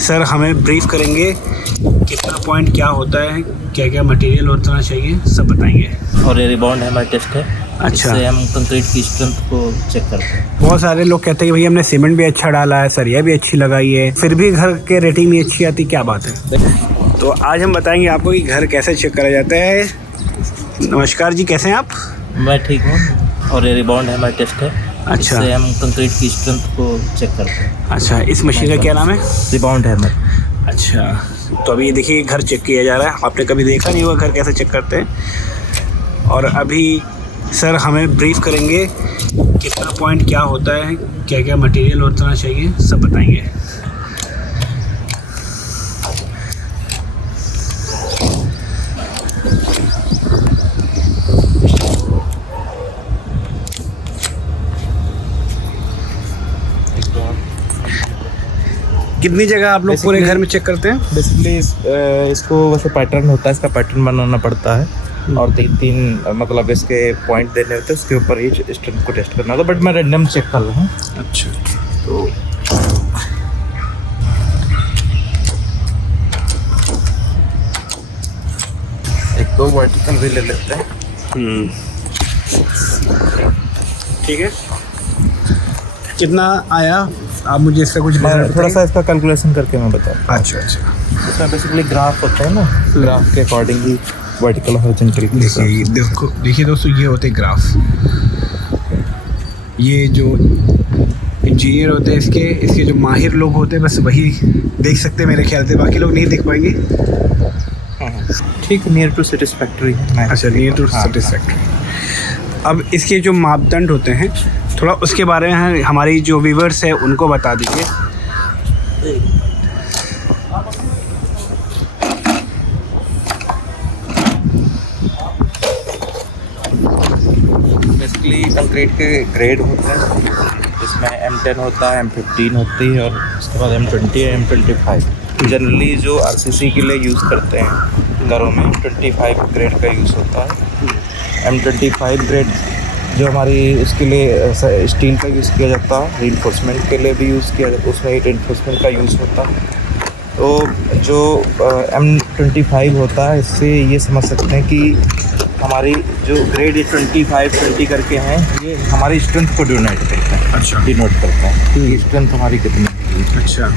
Sir हमें brief करेंगे कितना पॉइंट क्या होता है, क्या क्या मटेरियल होना चाहिए, सब बताएंगे। और ये रिबाउंड हैमर टेस्ट है। अच्छा। इससे हम कंक्रीट की स्ट्रेंथ को चेक करते हैं। बहुत सारे लोग कहते हैं कि भाई हमने सीमेंट भी अच्छा डाला है, सरिया भी अच्छी लगाई है, फिर भी घर के रेटिंग नहीं अच्छी आती, क्या बात है? तो आज हम बताएंगे आपको कि घर कैसे चेक करा जाता है। नमस्कार जी, कैसे हैं आप? मैं ठीक हूँ। और ये रिबाउंड हैमर टेस्ट है। अच्छा। इससे हम कंक्रीट की स्ट्रेंथ को चेक करते हैं। अच्छा, इस मशीन का क्या नाम है? Rebound hammer. अच्छा, तो अभी देखिए घर चेक किया जा रहा है। आपने कभी देखा नहीं होगा घर कैसे चेक करते हैं। और अभी सर हमें ब्रीफ करेंगे कितना पॉइंट क्या होता है, क्या क्या मटेरियल होना चाहिए, सब बताएंगे। कितनी जगह आप लोग पूरे घर में चेक करते हैं? बेसिकली इसको वैसे पैटर्न होता है, इसका पैटर्न बनाना पड़ता है और तीन मतलब इसके पॉइंट देने होते हैं, उसके ऊपर ही स्ट्रेंथ को टेस्ट करना होता है। बट मैं रैंडम चेक कर रहा हूँ। अच्छा, तो एक दो वर्टिकल भी ले लेते हैं। ठीक है। कितना आया आप मुझे इसका कुछ थोड़ा सा इसका कैलकुलेशन करके मैं बताऊँ। अच्छा अच्छा। इसमें बेसिकली ग्राफ होता है ना, ग्राफ के अकॉर्डिंग ही वर्टिकल हॉरिजॉन्टल देखिए दोस्तों, ये होते ग्राफ। ये जो इंजीनियर होते हैं इसके जो माहिर लोग होते हैं बस वही देख सकते हैं मेरे ख्याल से, बाकी लोग नहीं देख पाएंगे। ठीक, नियर टू सेटिस्फैक्ट्री। अच्छा, नियर टू सेटिस्फैक्ट्री। अब इसके जो मापदंड होते हैं थोड़ा उसके बारे में हमारी जो व्यूअर्स है उनको बता दीजिए। बेसिकली कंक्रीट के ग्रेड होते हैं, जिसमें M10 होता है, M15 होती है और उसके बाद M20 है, M25। जनरली जो RCC के लिए यूज़ करते हैं घरों में M25 ग्रेड का यूज़ होता है। M25 ग्रेड जो हमारी उसके लिए स्टील का यूज़ किया जाता है, रीइंफोर्समेंट के लिए भी यूज़ किया जाता है, उसमें रीइंफोर्समेंट का यूज़ होता है। तो जो M25 होता है, इससे ये समझ सकते हैं कि हमारी जो ग्रेड 25-20 करके हैं, ये हमारी स्ट्रेंथ को डिनोट करते हैं। अच्छा, डिनोट करते हैं कि स्ट्रेंथ हमारी कितनी है। अच्छा।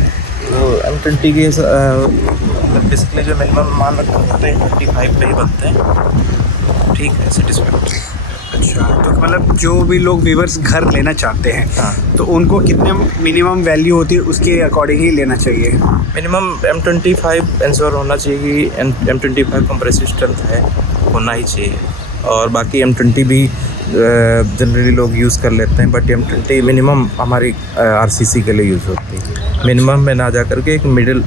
तो M20 के बेसिकली जो मिनिमम मान रखते हैं 25 पे ही बनते हैं। ठीक है, सेटिस्फैक्ट्री। अच्छा, तो मतलब जो भी लोग व्यूअर्स घर लेना चाहते हैं, हाँ, तो उनको कितने मिनिमम वैल्यू होती है उसके अकॉर्डिंग ही लेना चाहिए? मिनिमम M25 इंश्योर होना चाहिए कि M25 कंप्रेसिव स्ट्रेंथ है, होना ही चाहिए। और बाकी M20 भी जनरली लोग यूज़ कर लेते हैं, बट M20 मिनिमम हमारी RCC के लिए यूज़ होती है। मिनिमम में ना जा करके एक मिडिल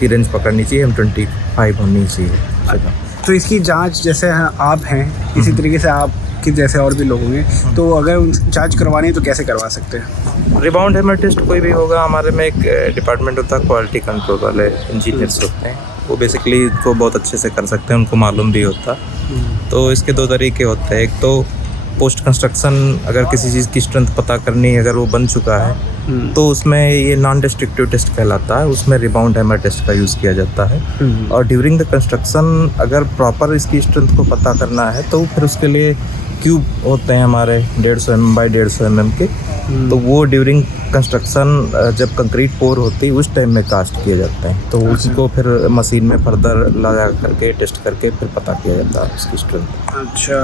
की रेंज पकड़नी चाहिए, M25 होनी चाहिए। तो इसकी जांच जैसे आप हैं इसी तरीके से आप कि जैसे और भी लोग होंगे, तो अगर जांच करवानी है तो कैसे करवा सकते हैं? रिबाउंड हैमर टेस्ट कोई भी होगा, हमारे में एक डिपार्टमेंट होता है, क्वालिटी कंट्रोल वाले इंजीनियर्स होते हैं, वो बेसिकली इसको बहुत अच्छे से कर सकते हैं, उनको मालूम भी होता। तो इसके दो तरीके होते हैं। एक तो पोस्ट कंस्ट्रक्शन, अगर किसी चीज़ की स्ट्रेंथ पता करनी है, अगर वो बन चुका है तो उसमें ये नॉन डिस्ट्रक्टिव टेस्ट कहलाता है, उसमें रिबाउंड हैमर टेस्ट का यूज़ किया जाता है। और ड्यूरिंग द कंस्ट्रक्शन अगर प्रॉपर इसकी स्ट्रेंथ को पता करना है तो फिर उसके लिए क्यूब होते हैं हमारे 150 mm बाई 150 mm के, तो वो ड्यूरिंग कंस्ट्रक्शन जब कंक्रीट पोर होती है उस टाइम में कास्ट किए जाते हैं। तो उसको फिर मशीन में फर्दर लगा करके टेस्ट करके फिर पता किया जाता है उसकी स्ट्रेंथ। अच्छा,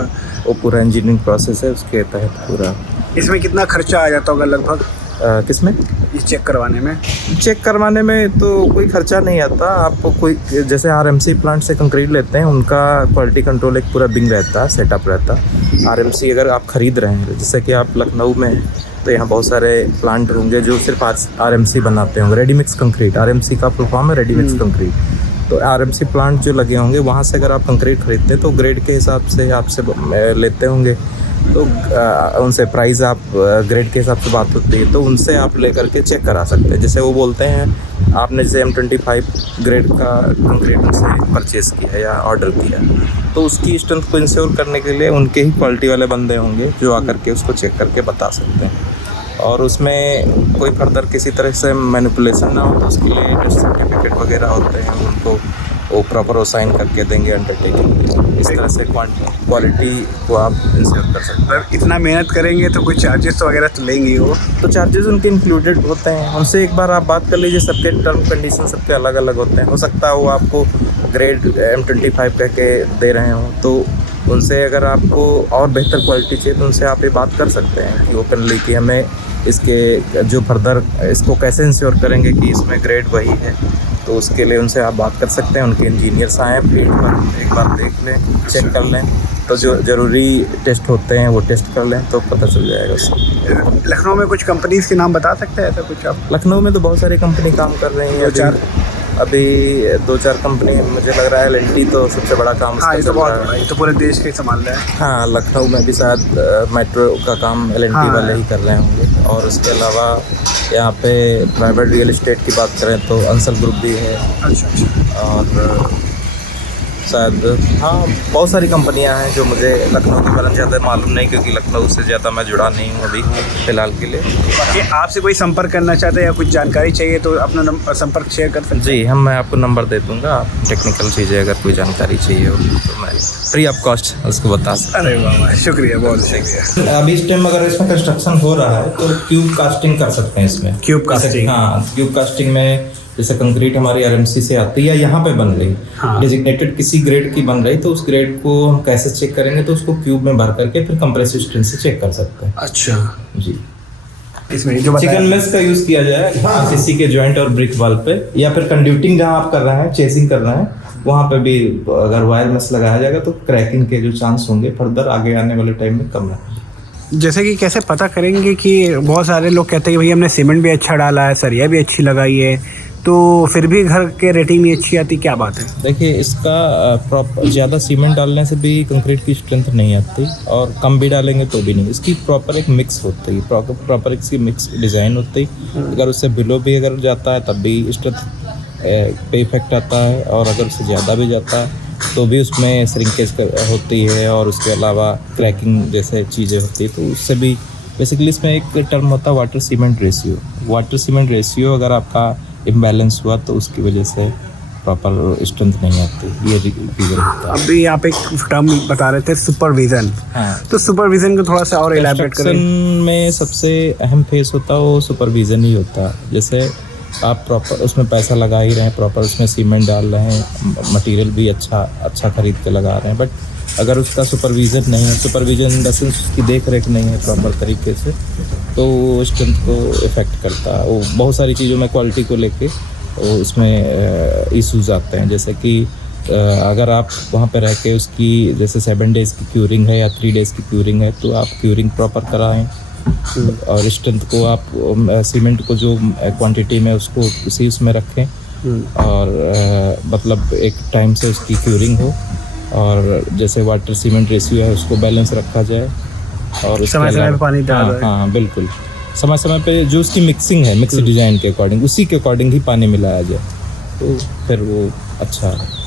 वो पूरा इंजीनियरिंग प्रोसेस है, उसके तहत पूरा। इसमें कितना खर्चा आ जाता होगा लगभग किसमें? इस चेक करवाने में? चेक करवाने में तो कोई खर्चा नहीं आता आपको। कोई जैसे RMC प्लांट से कंक्रीट लेते हैं, उनका क्वालिटी कंट्रोल एक पूरा बिंग रहता है, सेटअप रहता है। RMC अगर आप ख़रीद रहे हैं, जैसे कि आप लखनऊ में हैं तो यहाँ बहुत सारे प्लांट होंगे जो सिर्फ RMC बनाते होंगे, रेडी मिक्स कंक्रीट। RMC का फुल फॉर्म है रेडी मिक्स कंक्रीट। तो RMC प्लांट जो लगे होंगे वहाँ से अगर आप कंक्रीट खरीदते हैं तो ग्रेड के हिसाब से आपसे लेते होंगे, तो उनसे प्राइस आप ग्रेड के हिसाब से बात होती है, तो उनसे आप लेकर के चेक करा सकते हैं। जैसे वो बोलते हैं आपने जैसे M25 ग्रेड का कंक्रीट उनसे परचेज़ किया या ऑर्डर किया, तो उसकी स्ट्रेंथ को इंश्योर करने के लिए उनके ही क्वालिटी वाले बंदे होंगे जो आकर के उसको चेक करके बता सकते हैं। और उसमें कोई फर्दर किसी तरह से मैनिपुलेशन ना हो तो उसके लिए टेस्ट सर्टिफिकेट वगैरह होते हैं उनको वो प्रॉपर वो साइन करके देंगे अंडरटेकिंग। इस तरह से क्वालिटी को आप इंश्योर कर सकते हैं। मतलब इतना मेहनत करेंगे तो कुछ चार्जेस तो वगैरह तो लेंगे वो। तो चार्जेस उनके इंक्लूडेड होते हैं, उनसे एक बार आप बात कर लीजिए। सबके टर्म कंडीशन सबके अलग अलग होते हैं। हो सकता है वो आपको ग्रेड M25 कह के दे रहे हों, तो उनसे अगर आपको और बेहतर क्वालिटी चाहिए तो उनसे आप ये बात कर सकते हैं कि ओपनली कि हमें इसके जो फर्दर इसको कैसे इंश्योर करेंगे कि इसमें ग्रेड वही है। तो उसके लिए उनसे आप बात कर सकते हैं। उनके इंजीनियर्स आएँ, फील्ड पर एक बार देख लें, चेक कर लें, तो जो ज़रूरी टेस्ट होते हैं वो टेस्ट कर लें तो पता चल जाएगा उससे। लखनऊ में कुछ कंपनीज़ के नाम बता सकते हैं ऐसा कुछ आप? लखनऊ में तो बहुत सारी कंपनी काम कर रही हैं। अभी 2-4 कंपनी, मुझे लग रहा है L&T तो सबसे बड़ा काम हाँ, ये तो बहुत है। बड़ा, ये तो पूरे देश के संभाल रहा है। हाँ, लखनऊ में भी शायद मेट्रो का काम L&T हाँ, वाले ही कर रहे होंगे। और उसके अलावा यहाँ पे प्राइवेट रियल एस्टेट की बात करें तो अंसल ग्रुप भी है। अच्छा। और शायद हाँ, बहुत सारी कंपनियां हैं जो मुझे लखनऊ के बारे में ज़्यादा मालूम नहीं, क्योंकि लखनऊ से ज़्यादा मैं जुड़ा नहीं हूँ अभी फ़िलहाल के लिए। बाकी आपसे कोई संपर्क करना चाहते हैं या कुछ जानकारी चाहिए तो अपना संपर्क शेयर कर सकते हैं। जी, मैं आपको नंबर दे दूँगा। आप टेक्निकल चीज़ें अगर कोई जानकारी चाहिए हो तो मैं फ्री ऑफ कॉस्ट उसको बता सकता हूँ। अरे वाह, शुक्रिया, बहुत शुक्रिया। अभी इस टाइम अगर इसमें कंस्ट्रक्शन हो रहा है तो क्यूब कास्टिंग कर सकते हैं इसमें। Cube casting? हाँ, क्यूब कास्टिंग में जैसे कंक्रीट हमारी RMC से आती है या यहाँ पे बन रही, हाँ। डेजिग्नेटेड किसी ग्रेड की बन रही, तो उस ग्रेड को हम कैसे चेक करेंगे, तो उसको क्यूब में भर करके फिर कंप्रेसिव स्ट्रेंथ से चेक कर सकते हैं। अच्छा जी, इसमें जो चिकन मेश का यूज़ किया जाए RCC के जॉइंट और ब्रिक वाल पे, या फिर कंड्यूटिंग जहाँ आप कर रहे हैं, चेसिंग कर रहे हैं, वहाँ पे भी अगर वायर मेश लगाया जाएगा तो क्रैकिंग के जो चांस होंगे फर्दर आगे आने वाले टाइम में कम रहेंगे। जैसे कि कैसे पता करेंगे कि बहुत सारे लोग कहते हैं कि भाई हमने सीमेंट भी अच्छा डाला है, सरिया भी अच्छी लगाई है, तो फिर भी घर के रेटिंग नहीं अच्छी आती, क्या बात है? देखिए, इसका प्रॉपर ज़्यादा सीमेंट डालने से भी कंक्रीट की स्ट्रेंथ नहीं आती, और कम भी डालेंगे तो भी नहीं। इसकी प्रॉपर एक मिक्स होती है, प्रॉपर इसकी मिक्स डिज़ाइन होती है। अगर उससे बिलो भी अगर जाता है तब भी स्ट्रेंथ पे इफेक्ट आता है, और अगर उससे ज़्यादा भी जाता है तो भी उसमें श्रिंकेज होती है, और उसके अलावा क्रैकिंग जैसे चीज़ें होती है, तो उससे भी बेसिकली इसमें एक टर्म होता है water cement ratio. Water cement ratio अगर आपका इम्बैलेंस हुआ तो उसकी वजह से प्रॉपर स्ट्रेंथ नहीं आती, ये रीज़न होता है। अभी आप एक टर्म बता रहे थे सुपरविज़न, हाँ, तो सुपरविज़न को थोड़ा सा और इलैबोरेट करें। में सबसे अहम फेस होता है वो सुपरविज़न ही होता है। जैसे आप प्रॉपर उसमें पैसा लगा ही रहे हैं, प्रॉपर उसमें सीमेंट डाल रहे हैं, मटेरियल भी अच्छा खरीद के लगा रहे हैं, बट अगर उसका सुपरविज़न नहीं है, सुपरविज़न इन द सेंस उसकी देख रेख नहीं है प्रॉपर तरीके से, तो वो स्ट्रेंथ को इफ़ेक्ट करता है। वो बहुत सारी चीज़ों में क्वालिटी को लेके उसमें इश्यूज आते हैं। जैसे कि अगर आप वहाँ पे रह के उसकी जैसे 7 डेज़ की क्यूरिंग है या 3 डेज़ की क्यूरिंग है, तो आप क्यूरिंग प्रॉपर कराएं, और स्ट्रेंथ को आप सीमेंट को जो क्वांटिटी में उसको उसी उसमें रखें, और मतलब एक टाइम से उसकी क्यूरिंग हो, और जैसे वाटर सीमेंट रेशियो है उसको बैलेंस रखा जाए, और समय पे पानी डाल रहे हैं। हाँ बिल्कुल, समय पे जो उसकी मिक्सिंग है, मिक्स डिज़ाइन के अकॉर्डिंग, उसी के अकॉर्डिंग ही पानी मिलाया जाए, तो फिर वो अच्छा है।